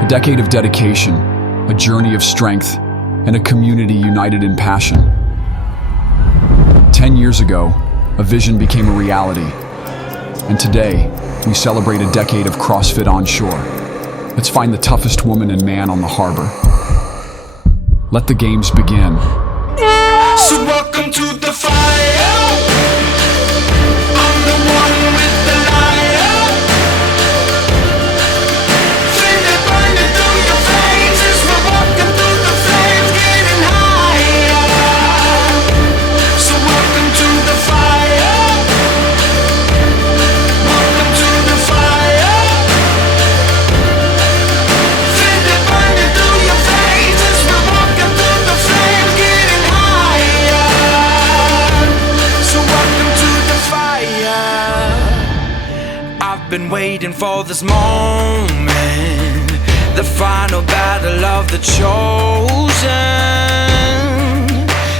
A decade of dedication, a journey of strength, and a community united in passion. 10 years ago, a vision became a reality. And today, we celebrate a decade of CrossFit Onshore. Let's find the toughest woman and man on the harbor. Let the games begin. So welcome to the fire. I'm the one with the lighter. Feel it burning through your veins as we're walking through the flames, getting higher. So welcome to the fire. Welcome to the fire. Feel it burning through your veins as we're walking through the flames, getting higher. So welcome to the fire. I've been waiting for this moment, the final battle of the chosen.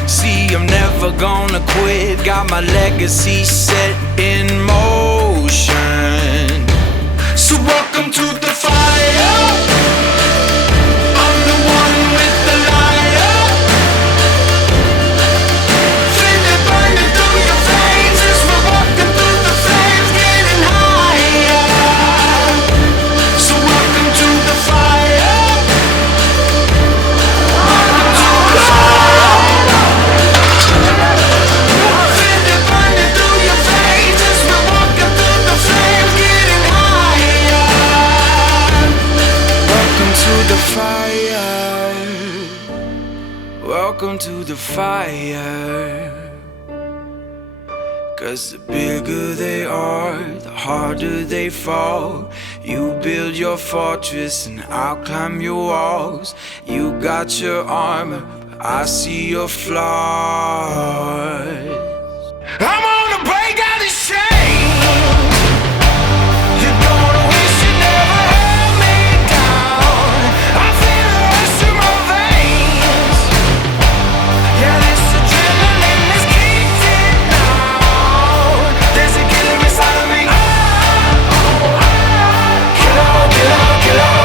See, I'm never gonna quit, got my legacy set in motion. So welcome to the fire. I'm the one with the lighter. Feel it burning through your veins as we're walking through the flames, getting higher. So welcome to the fire. Welcome to the fire. Feel it burning through your veins as we're walking through the flames, getting higher. Welcome to the fire. Welcome to the fire. 'Cause the bigger they are, the harder they fall. You build your fortress and I'll climb your walls. You got your armor, but I see your flaws. I'm gonna break out these chains. You're gonna wish you never held me down. I feel the rush through my veins. Yeah, this adrenaline is kicking now. There's a killer inside of me. Killer, killer, killer.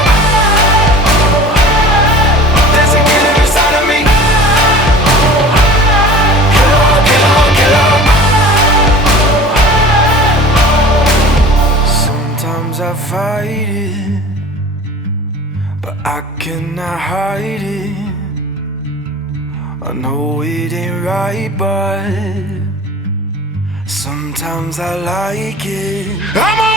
There's a killer inside of me. Killer, killer, killer. Sometimes I fight it, but I cannot hide it. I know it ain't right, but sometimes I like it. I'm on